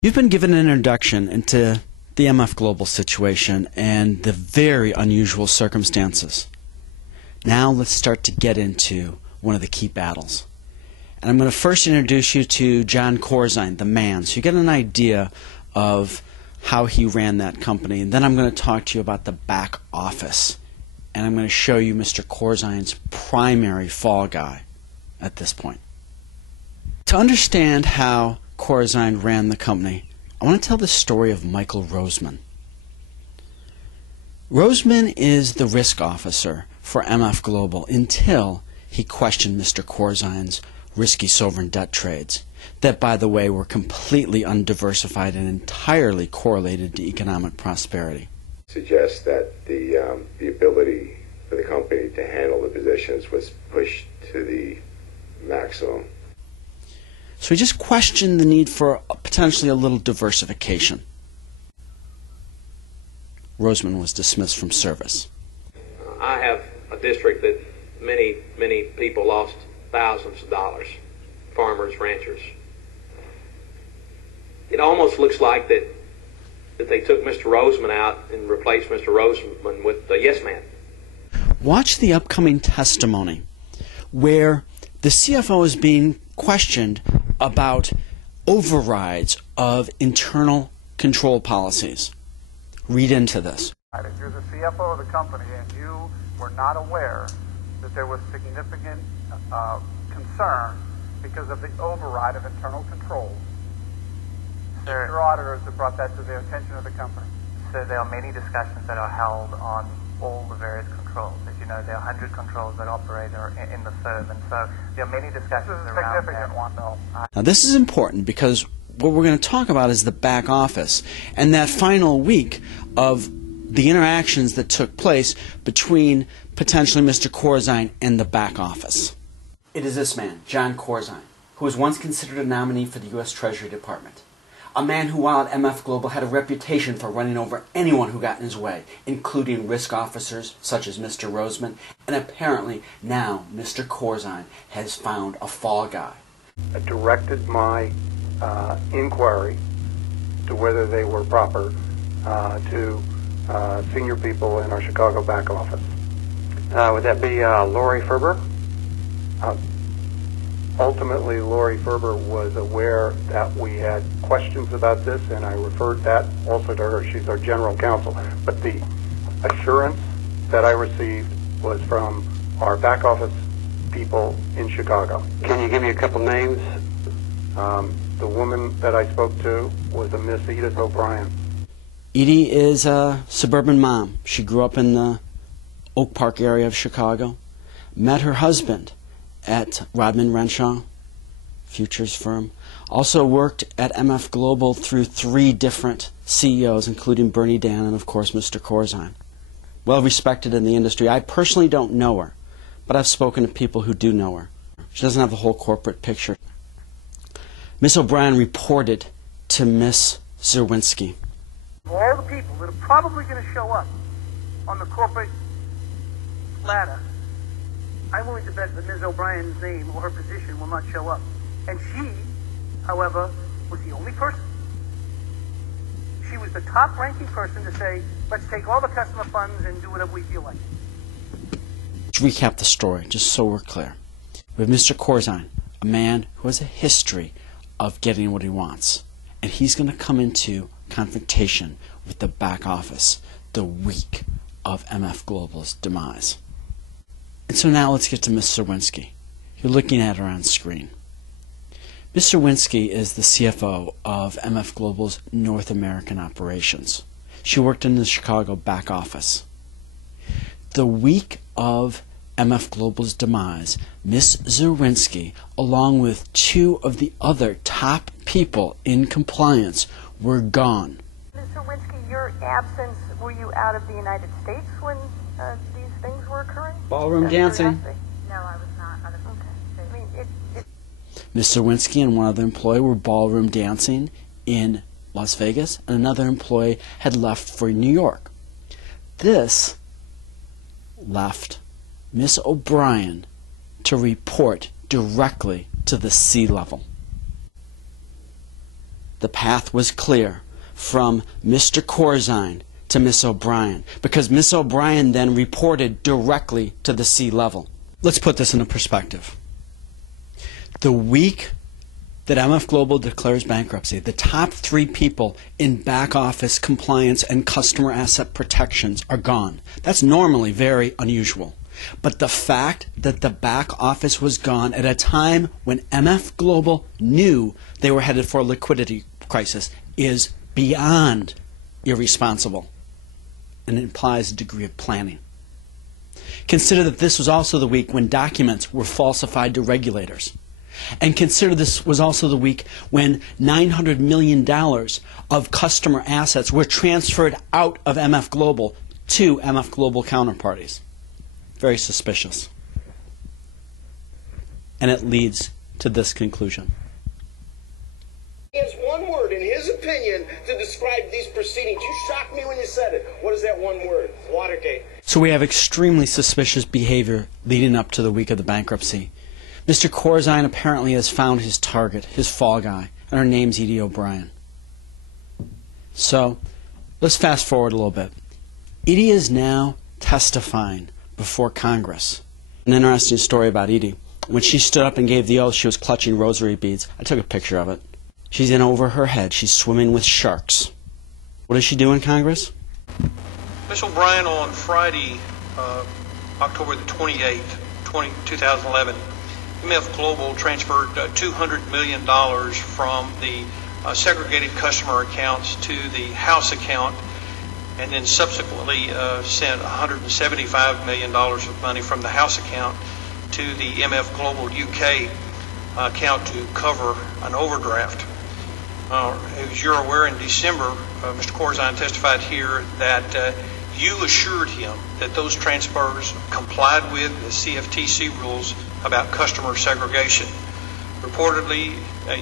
You've been given an introduction into the MF Global situation and the very unusual circumstances. Now let's start to get into one of the key battles. And I'm going to first introduce you to Jon Corzine, the man, so you get an idea of how he ran that company. And then I'm going to talk to you about the back office. And I'm going to show you Mr. Corzine's primary fall guy at this point. To understand how Corzine ran the company, I want to tell the story of Michael Roseman. Roseman is the risk officer for MF Global until he questioned Mr. Corzine's risky sovereign debt trades that, by the way, were completely undiversified and entirely correlated to economic prosperity. Suggests that the ability for the company to handle the positions was pushed to the maximum. So he just questioned the need for potentially a little diversification. Roseman was dismissed from service. I have a district that many people lost thousands of dollars, farmers, ranchers. It almost looks like that they took Mr. Roseman out and replaced Mr. Roseman with the yes man. Watch the upcoming testimony where the CFO is being questioned about overrides of internal control policies. Read into this. If you're the CFO of the company and you were not aware that there was significant concern because of the override of internal controls, your auditors have brought that to the attention of the company. So there are many discussions that are held on all the various controls. As you know, there are 100 controls that operate in the firm, and so there are many discussions around that. This is a significant one, though. Now this is important because what we're going to talk about is the back office and that final week of the interactions that took place between potentially Mr. Corzine and the back office. It is this man, Jon Corzine, who was once considered a nominee for the U.S. Treasury Department. A man who, while at MF Global, had a reputation for running over anyone who got in his way, including risk officers such as Mr. Roseman, and apparently now Mr. Corzine has found a fall guy. I directed my inquiry to whether they were proper to senior people in our Chicago back office. Would that be Lori Ferber? Ultimately, Lori Ferber was aware that we had questions about this, and I referred that also to her. She's our general counsel. But the assurance that I received was from our back office people in Chicago. Can you give me a couple names? The woman that I spoke to was a Miss Edith O'Brien. Edie is a suburban mom. She grew up in the Oak Park area of Chicago. Met her husband at Rodman Renshaw Futures firm. Also worked at MF Global through 3 different CEOs, including Bernie Dan and, of course, Mr. Corzine. Well respected in the industry. I personally don't know her, but I've spoken to people who do know her. She doesn't have the whole corporate picture. Miss O'Brien reported to Miss Zerwinski. Of all the people that are probably going to show up on the corporate ladder, I'm willing to bet that Ms. O'Brien's name or her position will not show up. And she, however, was the only person. She was the top-ranking person to say, let's take all the customer funds and do whatever we feel like. Let's recap the story, just so we're clear. We have Mr. Corzine, a man who has a history of getting what he wants. And he's going to come into confrontation with the back office the week of MF Global's demise. And so now let's get to Ms. Zerwinski. You're looking at her on screen. Ms. Zerwinski is the CFO of MF Global's North American operations. She worked in the Chicago back office. The week of MF Global's demise, Ms. Zerwinski, along with 2 of the other top people in compliance, were gone. Ms. Zerwinski, your absence, were you out of the United States when these things were occurring? Ballroom dancing. No, I was not out of the United States. I mean, Ms. Zerwinski and one other employee were ballroom dancing in Las Vegas, and another employee had left for New York. This left Miss O'Brien to report directly to the C-level. the path was clear from Mr. Corzine to Miss O'Brien, because Miss O'Brien then reported directly to the C-level. Let's put this into perspective. The week that MF Global declares bankruptcy, the top 3 people in back office compliance and customer asset protections are gone. That's normally very unusual. But the fact that the back office was gone at a time when MF Global knew they were headed for a liquidity crisis is beyond irresponsible, and it implies a degree of planning. Consider that this was also the week when documents were falsified to regulators. And consider this was also the week when $900 million of customer assets were transferred out of MF Global to MF Global counterparties. Very suspicious. And it leads to this conclusion. He has one word, in his opinion, to describe these proceedings. You shocked me when you said it. What is that one word? Watergate. So we have extremely suspicious behavior leading up to the week of the bankruptcy. Mr. Corzine apparently has found his target, his fall guy, and her name's Edith O'Brien. So let's fast forward a little bit. Edith is now testifying before Congress. An interesting story about Edith. When she stood up and gave the oath, she was clutching rosary beads. I took a picture of it. She's in over her head. She's swimming with sharks. What does she do in Congress? Ms. O'Brien, on Friday, October the 28th, 2011, MF Global transferred $200 million from the segregated customer accounts to the house account, and then subsequently sent $175 million of money from the house account to the MF Global UK account to cover an overdraft. As you're aware, in December, Mr. Corzine testified here that you assured him that those transfers complied with the CFTC rules about customer segregation. Reportedly,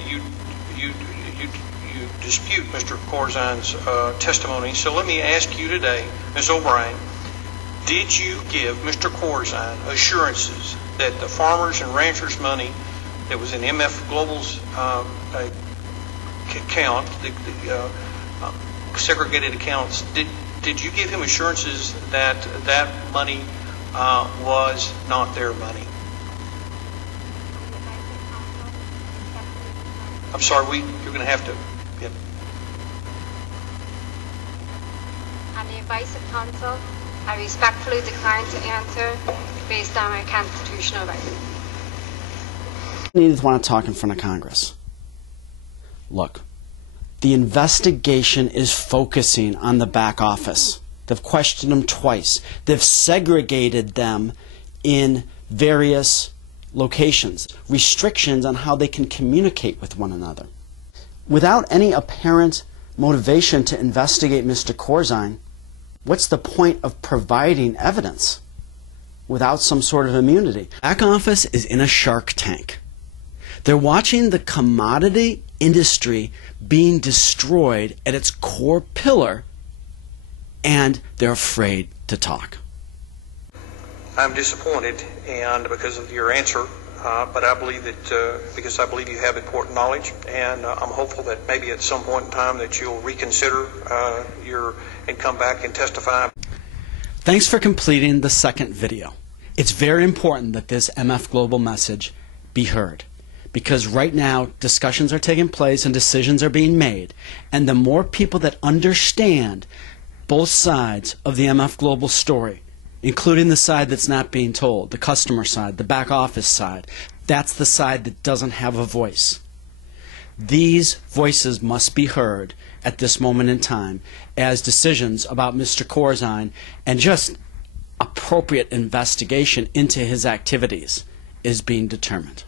you dispute Mr. Corzine's testimony. So let me ask you today, Ms. O'Brien, did you give Mr. Corzine assurances that the farmers and ranchers' money that was in MF Global's account, the segregated accounts, did you give him assurances that that money was not their money? I'm sorry, you're going to have to. Yep. On the advice of counsel, I respectfully decline to answer based on my constitutional right. Edith want to talk in front of Congress. Look, the investigation is focusing on the back office. They've questioned them twice. They've segregated them in various locations, restrictions on how they can communicate with one another. Without any apparent motivation to investigate Mr. Corzine, what's the point of providing evidence without some sort of immunity? Back office is in a shark tank. They're watching the commodity industry being destroyed at its core pillar, and they're afraid to talk. I'm disappointed, and because of your answer, but I believe that because I believe you have important knowledge, and I'm hopeful that maybe at some point in time that you'll reconsider and come back and testify. Thanks for completing the second video. It's very important that this MF Global message be heard, because right now discussions are taking place and decisions are being made, and the more people that understand both sides of the MF Global story, including the side that's not being told, the customer side, the back office side, that's the side that doesn't have a voice. These voices must be heard at this moment in time as decisions about Mr. Corzine and just appropriate investigation into his activities is being determined.